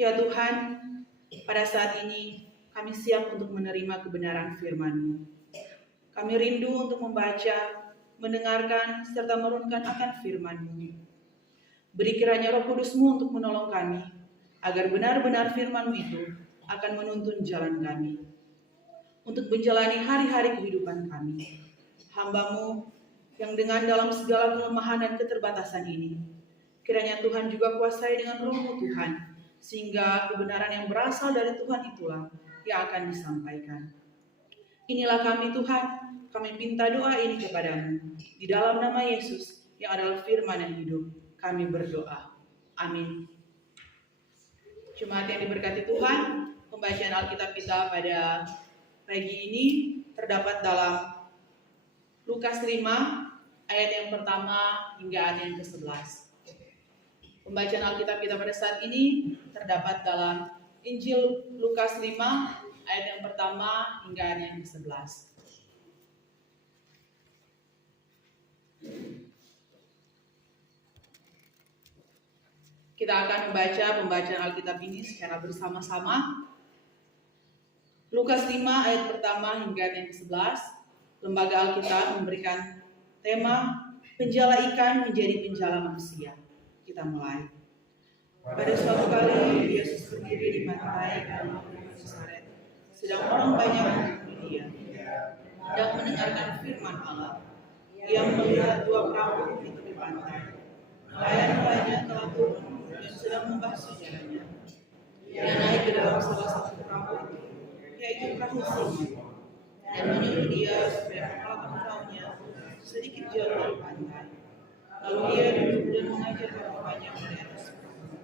Ya Tuhan, pada saat ini kami siap untuk menerima kebenaran firman-Mu. Kami rindu untuk membaca, mendengarkan, serta merenungkan akan firman-Mu. Beri kiranya Roh Kudus-Mu untuk menolong kami, agar benar-benar firman-Mu itu akan menuntun jalan kami. Untuk menjalani hari-hari kehidupan kami. Hamba-Mu yang dengan dalam segala kelemahan dan keterbatasan ini, kiranya Tuhan juga kuasai dengan Roh-Mu Tuhan, sehingga kebenaran yang berasal dari Tuhan itulah yang akan disampaikan. Inilah kami Tuhan, kami minta doa ini kepadamu. Di dalam nama Yesus yang adalah firman yang hidup, kami berdoa. Amin. Jemaat yang diberkati Tuhan, pembacaan Alkitab kita pada pagi ini terdapat dalam Lukas 5 ayat yang pertama hingga ayat yang ke-11. Pembacaan Alkitab kita pada saat ini terdapat dalam Injil Lukas 5 ayat yang pertama hingga ayat yang ke-11. Kita akan membaca pembacaan Alkitab ini secara bersama-sama. Lukas 5 ayat pertama hingga ayat yang ke-11. Lembaga Alkitab memberikan tema penjala ikan menjadi penjala manusia. Kita mulai. Pada suatu kali Yesus berdiri di pantai Genesaret, sedang orang banyak menunggu Dia dan mendengarkan firman Allah. Ia melihat dua perahu di tepi pantai. Nelayan-nelayannya telah turun dan sedang membasuh jalannya. Ia naik ke dalam salah satu perahu itu, yaitu perahu Simon, dan menyuruh dia supaya mengalahkan perahunya sedikit jauh dari pantai. Lalu dia duduk dan mengajar orang banyak dari atas perahu.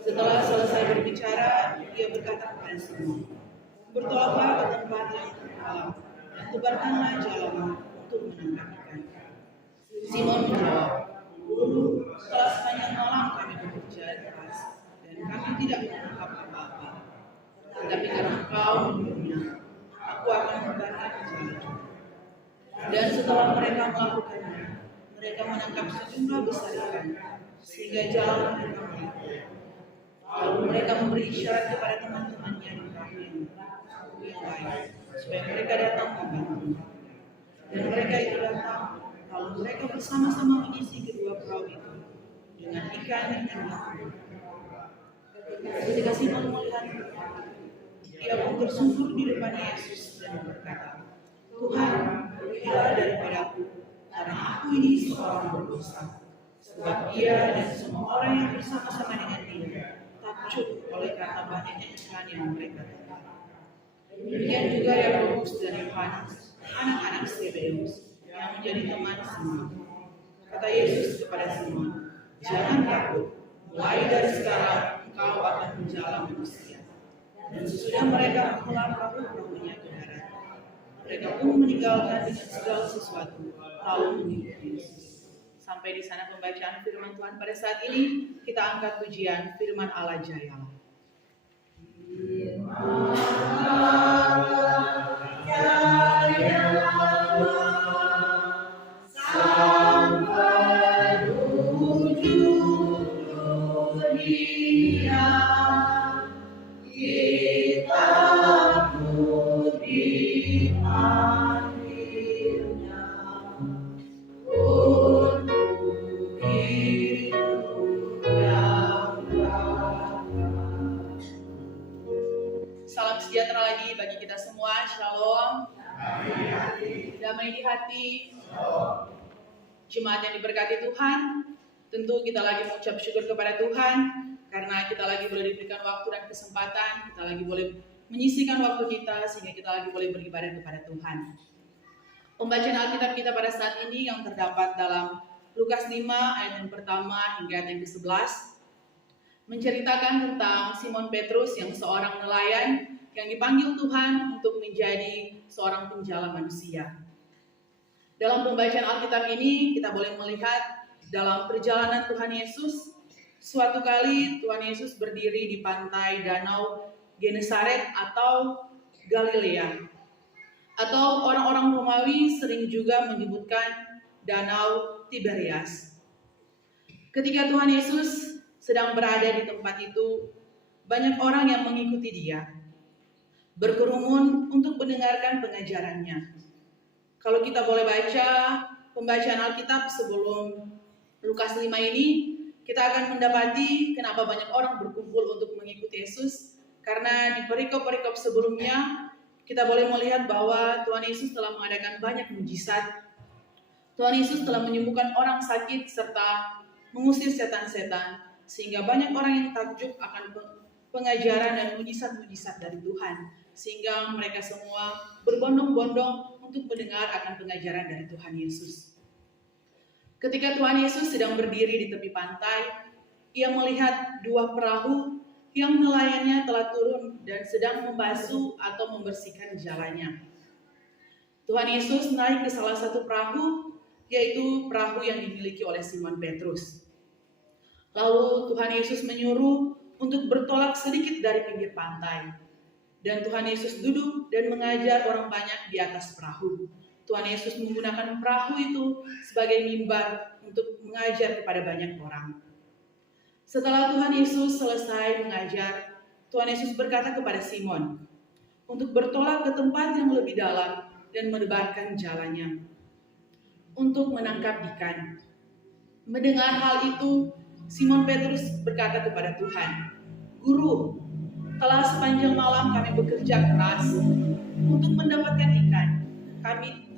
Setelah selesai berbicara, dia berkata kepada Simon, "Bertolaklah ke tempat yang dalam dan tebarkanlah jalamu untuk menangkap ikan." Simon menjawab, "Guru, setelah sepanjang malam kami bekerja keras dan kami tidak menangkap apa-apa. Tetapi karena Engkau menyuruhnya, aku akan membarkan jalamu." Dan setelah mereka melakukannya, mereka menangkap sejumlah besar ikan, sehingga jalan mereka melihat. Lalu mereka memberi isyarat kepada teman-temannya di perahu yang lain, supaya mereka datang membantu. Dan mereka itu datang, lalu mereka bersama-sama mengisi kedua perahu itu dengan ikan yang diambil. Ketika Simon melihat, ia pun tersungkur di depan Yesus dan berkata, "Tuhan, pergilah daripadaku, karena aku ini seorang berdosa." Sebab dia dan semua orang yang bersama-sama dengan dia takjub oleh kata banyaknya ikan yang mereka dapat. Demikian juga Yakobus dan Yohanes, anak-anak Zebedeus, yang menjadi teman Simon. Kata Yesus kepada Simon, "Jangan takut, mulai dari sekarang engkau akan menjala manusia." Dan sesudah mereka mengelar perahu-perahunya ke darat, mereka pun meninggalkan dengan segala sesuatu, lalu mengikuti Yesus. Sampai di sana pembacaan firman Tuhan pada saat ini. Kita angkat pujian firman Allah Jayalah. Sampai ujung dunia kita puji akhirnya. Salam sejahtera lagi bagi kita semua. Shalom. Damai di hati. Jemaat yang diberkati Tuhan, tentu kita lagi mengucap syukur kepada Tuhan karena kita lagi boleh diberikan waktu dan kesempatan, kita lagi boleh menyisihkan waktu kita sehingga kita lagi boleh beribadah kepada Tuhan. Pembacaan Alkitab kita pada saat ini yang terdapat dalam Lukas 5 ayat yang pertama hingga ayat yang ke-11 menceritakan tentang Simon Petrus yang seorang nelayan yang dipanggil Tuhan untuk menjadi seorang penjala manusia. Dalam pembacaan Alkitab ini kita boleh melihat dalam perjalanan Tuhan Yesus, suatu kali Tuhan Yesus berdiri di pantai Danau Genesaret atau Galilea. Atau orang-orang Romawi sering juga menyebutkan Danau Tiberias. Ketika Tuhan Yesus sedang berada di tempat itu, banyak orang yang mengikuti dia, berkerumun untuk mendengarkan pengajarannya. Kalau kita boleh baca pembacaan Alkitab sebelum Lukas 5 ini, kita akan mendapati kenapa banyak orang berkumpul untuk mengikuti Yesus. Karena di perikop-perikop sebelumnya, kita boleh melihat bahwa Tuhan Yesus telah mengadakan banyak mujizat. Tuhan Yesus telah menyembuhkan orang sakit serta mengusir setan-setan, sehingga banyak orang yang takjub akan pengajaran dan mujizat-mujizat dari Tuhan, sehingga mereka semua berbondong-bondong untuk mendengar akan pengajaran dari Tuhan Yesus. Ketika Tuhan Yesus sedang berdiri di tepi pantai, ia melihat dua perahu yang nelayannya telah turun dan sedang membasuh atau membersihkan jalannya. Tuhan Yesus naik ke salah satu perahu, yaitu perahu yang dimiliki oleh Simon Petrus. Lalu Tuhan Yesus menyuruh untuk bertolak sedikit dari pinggir pantai. Dan Tuhan Yesus duduk dan mengajar orang banyak di atas perahu. Tuhan Yesus menggunakan perahu itu sebagai mimbar untuk mengajar kepada banyak orang. Setelah Tuhan Yesus selesai mengajar, Tuhan Yesus berkata kepada Simon untuk bertolak ke tempat yang lebih dalam dan menebarkan jalannya untuk menangkap ikan. Mendengar hal itu, Simon Petrus berkata kepada Tuhan, "Guru, telah sepanjang malam kami bekerja keras untuk mendapatkan ikan.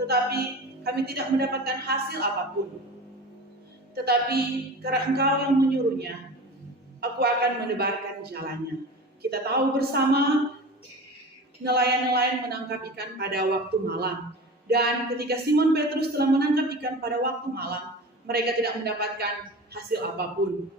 Tetapi kami tidak mendapatkan hasil apapun. Tetapi karena Engkau yang menyuruhnya, aku akan menebarkan jalannya." Kita tahu bersama nelayan-nelayan menangkap ikan pada waktu malam. Dan ketika Simon Petrus telah menangkap ikan pada waktu malam, mereka tidak mendapatkan hasil apapun.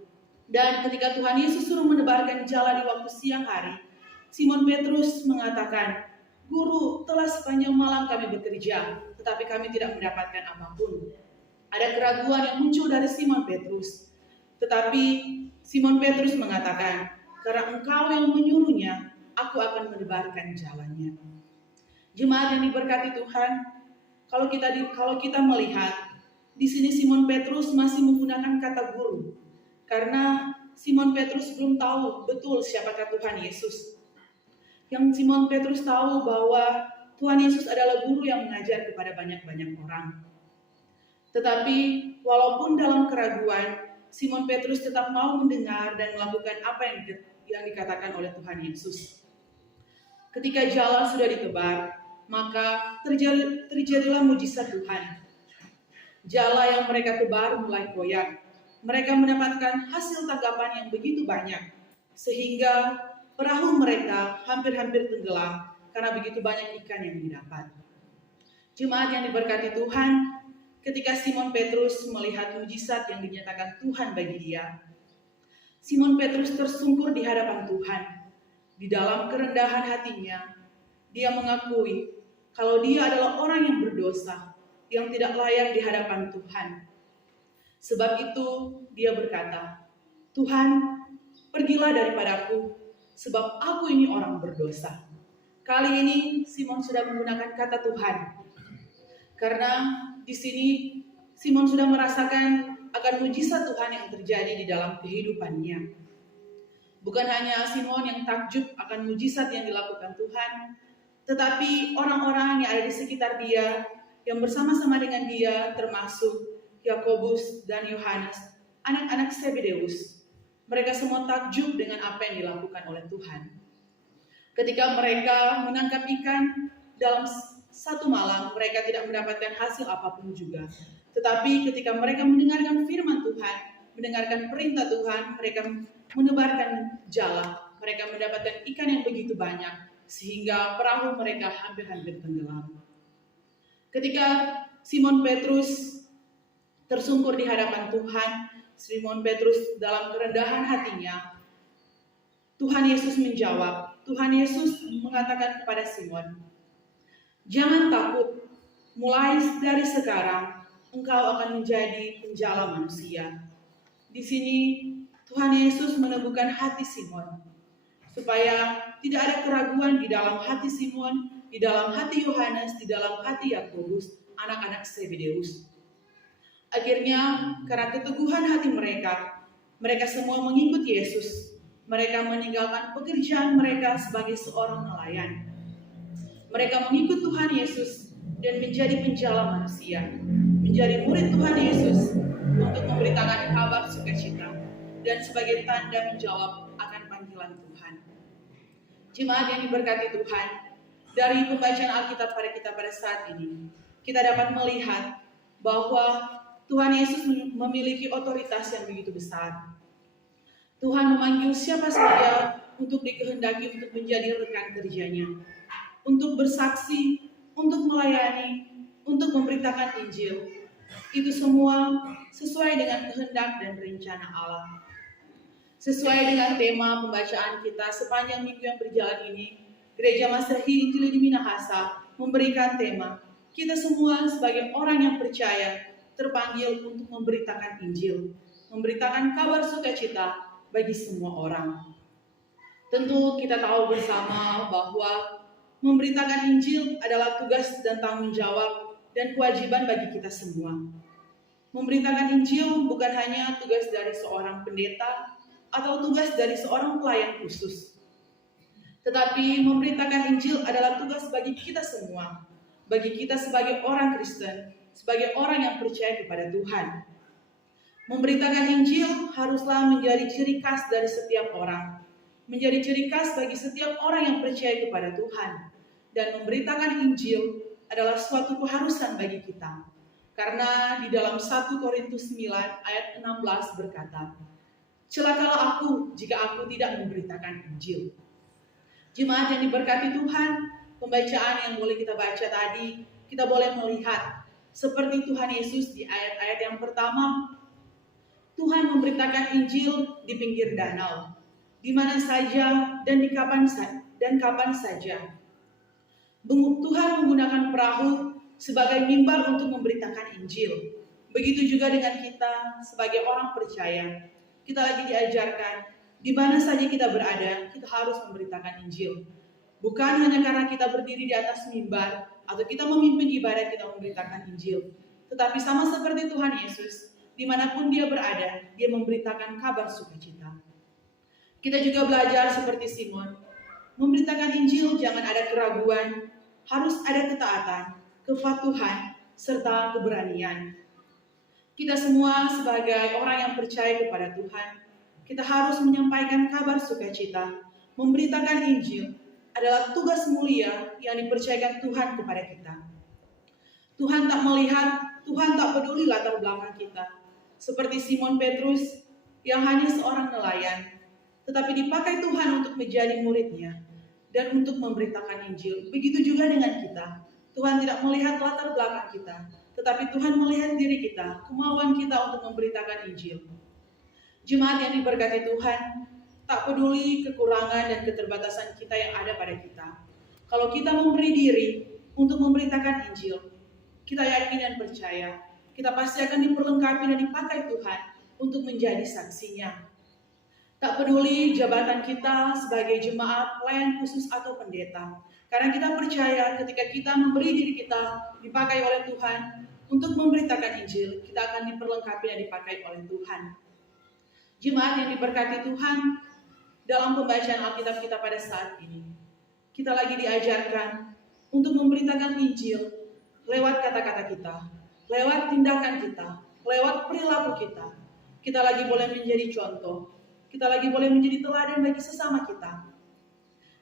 Dan ketika Tuhan Yesus suruh menebarkan jala di waktu siang hari, Simon Petrus mengatakan, "Guru, telah sepanjang malam kami bekerja, tetapi kami tidak mendapatkan apapun." Ada keraguan yang muncul dari Simon Petrus. Tetapi Simon Petrus mengatakan, "Karena Engkau yang menyuruhnya, aku akan menebarkan jalannya." Jemaat yang diberkati Tuhan, kalau kita melihat di sini Simon Petrus masih menggunakan kata guru, karena Simon Petrus belum tahu betul siapakah Tuhan Yesus. Yang Simon Petrus tahu bahwa Tuhan Yesus adalah guru yang mengajar kepada banyak-banyak orang. Tetapi walaupun dalam keraguan, Simon Petrus tetap mau mendengar dan melakukan apa yang dikatakan oleh Tuhan Yesus. Ketika jala sudah ditebar, maka terjadilah mujizat Tuhan. Jala yang mereka tebar mulai goyang. Mereka mendapatkan hasil tangkapan yang begitu banyak, sehingga perahu mereka hampir-hampir tenggelam karena begitu banyak ikan yang didapat. Jemaat yang diberkati Tuhan, ketika Simon Petrus melihat mujizat yang dinyatakan Tuhan bagi dia, Simon Petrus tersungkur di hadapan Tuhan. Di dalam kerendahan hatinya, dia mengakui kalau dia adalah orang yang berdosa, yang tidak layak di hadapan Tuhan. Sebab itu dia berkata, "Tuhan, pergilah daripadaku, sebab aku ini orang berdosa." Kali ini Simon sudah menggunakan kata Tuhan, karena di sini Simon sudah merasakan akan mujizat Tuhan yang terjadi di dalam kehidupannya. Bukan hanya Simon yang takjub akan mujizat yang dilakukan Tuhan, tetapi orang-orang yang ada di sekitar dia, yang bersama-sama dengan dia, termasuk Yakobus dan Yohanes, anak-anak Zebedeus. Mereka semua takjub dengan apa yang dilakukan oleh Tuhan. Ketika mereka menangkap ikan dalam satu malam, mereka tidak mendapatkan hasil apapun juga. Tetapi ketika mereka mendengarkan firman Tuhan, mendengarkan perintah Tuhan, mereka menebarkan jala, mereka mendapatkan ikan yang begitu banyak, sehingga perahu mereka hampir-hampir tenggelam. Ketika Simon Petrus tersungkur di hadapan Tuhan, Simon Petrus dalam kerendahan hatinya, Tuhan Yesus menjawab. Tuhan Yesus mengatakan kepada Simon, "Jangan takut, mulai dari sekarang engkau akan menjadi penjala manusia." Di sini Tuhan Yesus meneguhkan hati Simon, supaya tidak ada keraguan di dalam hati Simon, di dalam hati Yohanes, di dalam hati Yakobus, anak-anak Zebedeus. Akhirnya, karena keteguhan hati mereka semua mengikut Yesus. Mereka meninggalkan pekerjaan mereka sebagai seorang nelayan. Mereka mengikut Tuhan Yesus dan menjadi penjala manusia, menjadi murid Tuhan Yesus untuk memberitakan kabar sukacita dan sebagai tanda menjawab akan panggilan Tuhan. Jemaat yang diberkati Tuhan, dari pembacaan Alkitab pada kita pada saat ini, kita dapat melihat bahwa Tuhan Yesus memiliki otoritas yang begitu besar. Tuhan memanggil siapa saja untuk dikehendaki untuk menjadi rekan kerjanya, untuk bersaksi, untuk melayani, untuk memberitakan Injil. Itu semua sesuai dengan kehendak dan rencana Allah. Sesuai dengan tema pembacaan kita sepanjang minggu yang berjalan ini, Gereja Masehi Injili di Minahasa memberikan tema, kita semua sebagai orang yang percaya terpanggil untuk memberitakan Injil, memberitakan kabar sukacita bagi semua orang. Tentu kita tahu bersama bahwa memberitakan Injil adalah tugas dan tanggung jawab dan kewajiban bagi kita semua. Memberitakan Injil bukan hanya tugas dari seorang pendeta atau tugas dari seorang pelayan khusus. Tetapi memberitakan Injil adalah tugas bagi kita semua, bagi kita sebagai orang Kristen, sebagai orang yang percaya kepada Tuhan. Memberitakan Injil haruslah menjadi ciri khas dari setiap orang, menjadi ciri khas bagi setiap orang yang percaya kepada Tuhan. Dan memberitakan Injil adalah suatu keharusan bagi kita. Karena di dalam 1 Korintus 9 ayat 16 berkata, celakalah aku jika aku tidak memberitakan Injil. Jemaat yang diberkati Tuhan, pembacaan yang boleh kita baca tadi, kita boleh melihat seperti Tuhan Yesus di ayat-ayat yang pertama, Tuhan memberitakan Injil di pinggir danau, di mana saja dan kapan saja. Tuhan menggunakan perahu sebagai mimbar untuk memberitakan Injil. Begitu juga dengan kita sebagai orang percaya. Kita lagi diajarkan, di mana saja kita berada, kita harus memberitakan Injil. Bukan hanya karena kita berdiri di atas mimbar, atau kita memimpin ibadah kita memberitakan Injil. Tetapi sama seperti Tuhan Yesus, dimanapun dia berada, dia memberitakan kabar sukacita. Kita juga belajar seperti Simon, memberitakan Injil jangan ada keraguan, harus ada ketaatan, kepatuhan, serta keberanian. Kita semua sebagai orang yang percaya kepada Tuhan, kita harus menyampaikan kabar sukacita, memberitakan Injil adalah tugas mulia yang dipercayakan Tuhan kepada kita. Tuhan tak melihat, Tuhan tak peduli latar belakang kita. Seperti Simon Petrus yang hanya seorang nelayan, tetapi dipakai Tuhan untuk menjadi muridnya dan untuk memberitakan Injil. Begitu juga dengan kita. Tuhan tidak melihat latar belakang kita, tetapi Tuhan melihat diri kita, kemauan kita untuk memberitakan Injil. Jemaat yang diberkati Tuhan, tak peduli kekurangan dan keterbatasan kita yang ada pada kita. Kalau kita memberi diri untuk memberitakan Injil, kita yakin dan percaya, kita pasti akan diperlengkapi dan dipakai Tuhan untuk menjadi saksinya. Tak peduli jabatan kita sebagai jemaat, pelayan khusus atau pendeta. Karena kita percaya ketika kita memberi diri kita dipakai oleh Tuhan untuk memberitakan Injil, kita akan diperlengkapi dan dipakai oleh Tuhan. Jemaat yang diberkati Tuhan, dalam pembacaan Alkitab kita pada saat ini, kita lagi diajarkan untuk memberitakan Injil lewat kata-kata kita, lewat tindakan kita, lewat perilaku kita. Kita lagi boleh menjadi contoh, kita lagi boleh menjadi teladan bagi sesama kita.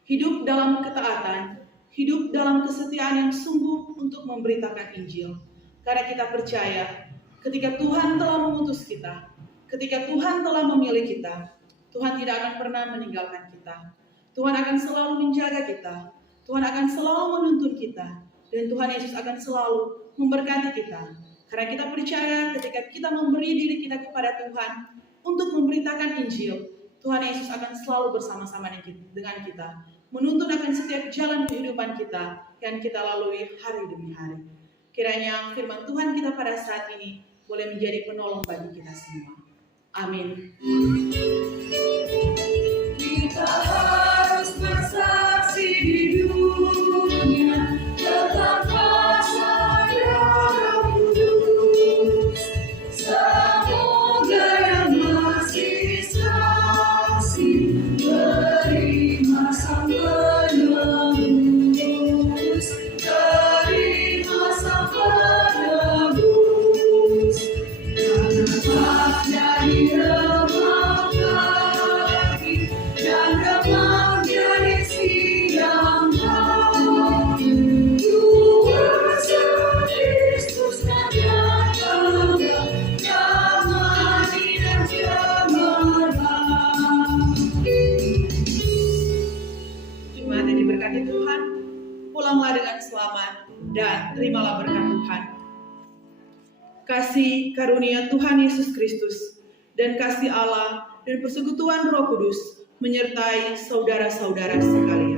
Hidup dalam ketaatan, hidup dalam kesetiaan yang sungguh untuk memberitakan Injil. Karena kita percaya, ketika Tuhan telah mengutus kita, ketika Tuhan telah memilih kita, Tuhan tidak akan pernah meninggalkan kita. Tuhan akan selalu menjaga kita, Tuhan akan selalu menuntun kita, dan Tuhan Yesus akan selalu memberkati kita. Karena kita percaya ketika kita memberi diri kita kepada Tuhan untuk memberitakan Injil, Tuhan Yesus akan selalu bersama-sama dengan kita, menuntun akan setiap jalan kehidupan kita yang kita lalui hari demi hari. Kiranya firman Tuhan kita pada saat ini boleh menjadi penolong bagi kita semua. Amin. Kita harus bersaksi di dunia tentang kasih Roh Kudus. Semoga yang masih saksi Tuhan. Kasih karunia Tuhan Yesus Kristus dan kasih Allah dan persekutuan Roh Kudus menyertai saudara-saudara sekalian.